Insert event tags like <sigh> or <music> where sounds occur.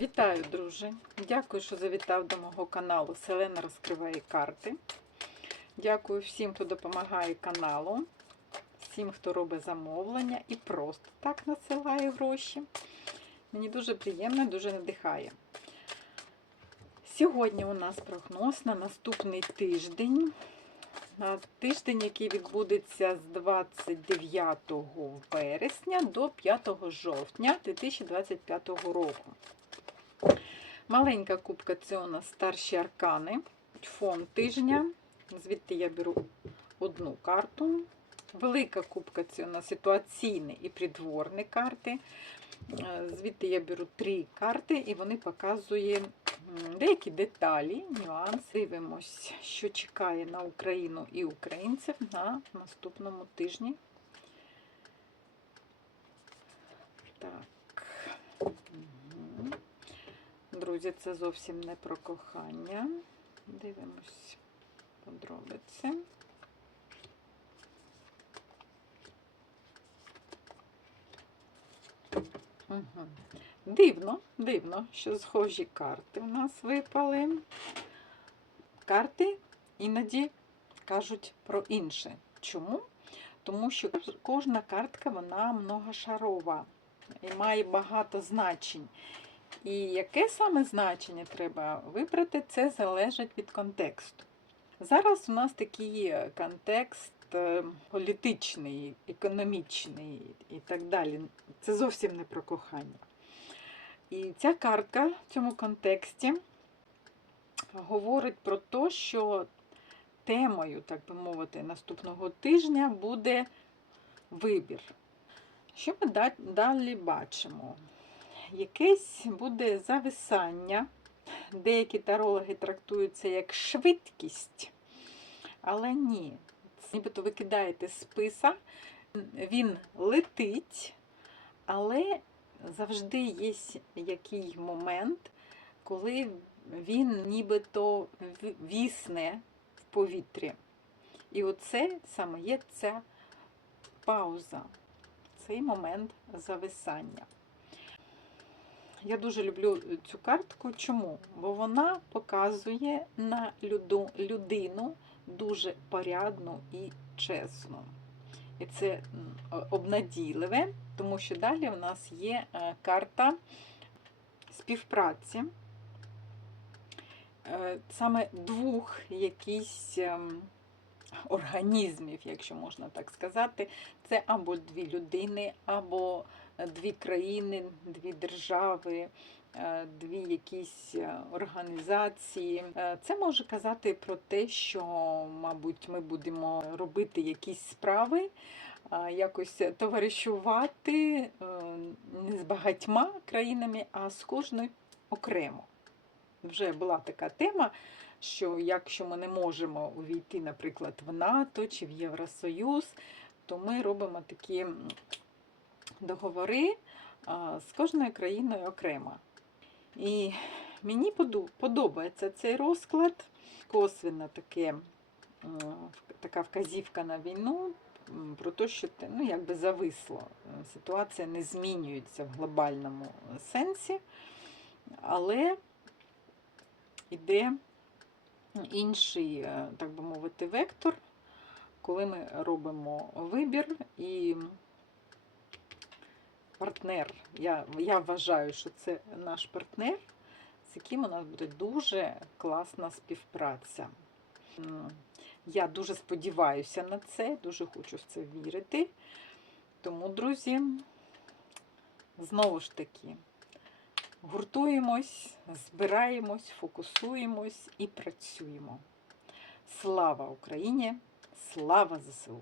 Вітаю, друже! Дякую, що завітав до мого каналу Селена розкриває карти. Дякую всім, хто допомагає каналу, всім, хто робить замовлення і просто так насилає гроші. Мені дуже приємно, дуже надихає. Сьогодні у нас прогноз на наступний тиждень. На тиждень, який відбудеться з 29 вересня до 5 жовтня 2025 року. Маленька кубка це у нас старші аркани, фон тижня. Звідти я беру одну карту. Велика кубка це у нас ситуаційні і придворні карти. Е, Звідти я беру три карти, і вони показують деякі деталі, нюанси. Дивимось, що чекає на Україну і українців на наступному тижні. Так. Мгм. Друзі, це зовсім не про кохання. Дивимось подробиці. Угу. Дивно, дивно, що схожі карти в нас випали. Карти іноді кажуть про інше. Чому? Тому що кожна картка вона многошарова і має багато значень. І яке саме значення треба вибрати, це залежить від контексту. Зараз у нас такий контекст е, політичний, економічний і так далі. Це зовсім не про кохання. І ця картка в цьому контексті говорить про те, що темою, так би мовити, наступного тижня буде вибір. Що ми далі бачимо? Якесь буде зависання. Деякі тарологи трактують це як швидкість, але ні. Нібито ви кидаєте списа, він летить, але завжди є який момент, коли він нібито вісне в повітрі. І оце саме є ця пауза, цей момент зависання. Я дуже люблю цю картку. Чому? Бо вона показує на людину дуже порядну і чесну. І це обнадійливе, тому що далі в нас є карта співпраці, е, саме двох якісь ем, <laughs> організмів, якщо можна так сказати, це або дві людини, або дві країни, дві держави, е, дві якісь е, організації. Е, це може казати про те, що, мабуть, ми будемо робити якісь справи. Якось товаришувати не з багатьма країнами, а з кожною окремо. Вже була така тема, що якщо ми не можемо увійти, наприклад, в НАТО чи в Євросоюз, то ми робимо такі договори з кожною країною окремо. І мені подобається цей розклад, косвенно таке, така вказівка на війну, про те, що ну, якби зависло. Ситуація не змінюється в глобальному сенсі, але йде інший, е, так би мовити, вектор, коли ми робимо вибір і партнер. Я, Я вважаю, що це наш партнер, з яким у нас буде дуже класна співпраця. Я дуже сподіваюся на це, дуже хочу в це вірити. Тому, друзі, знову ж таки, гуртуємось, збираємось, фокусуємось і працюємо. Слава Україні! Слава ЗСУ!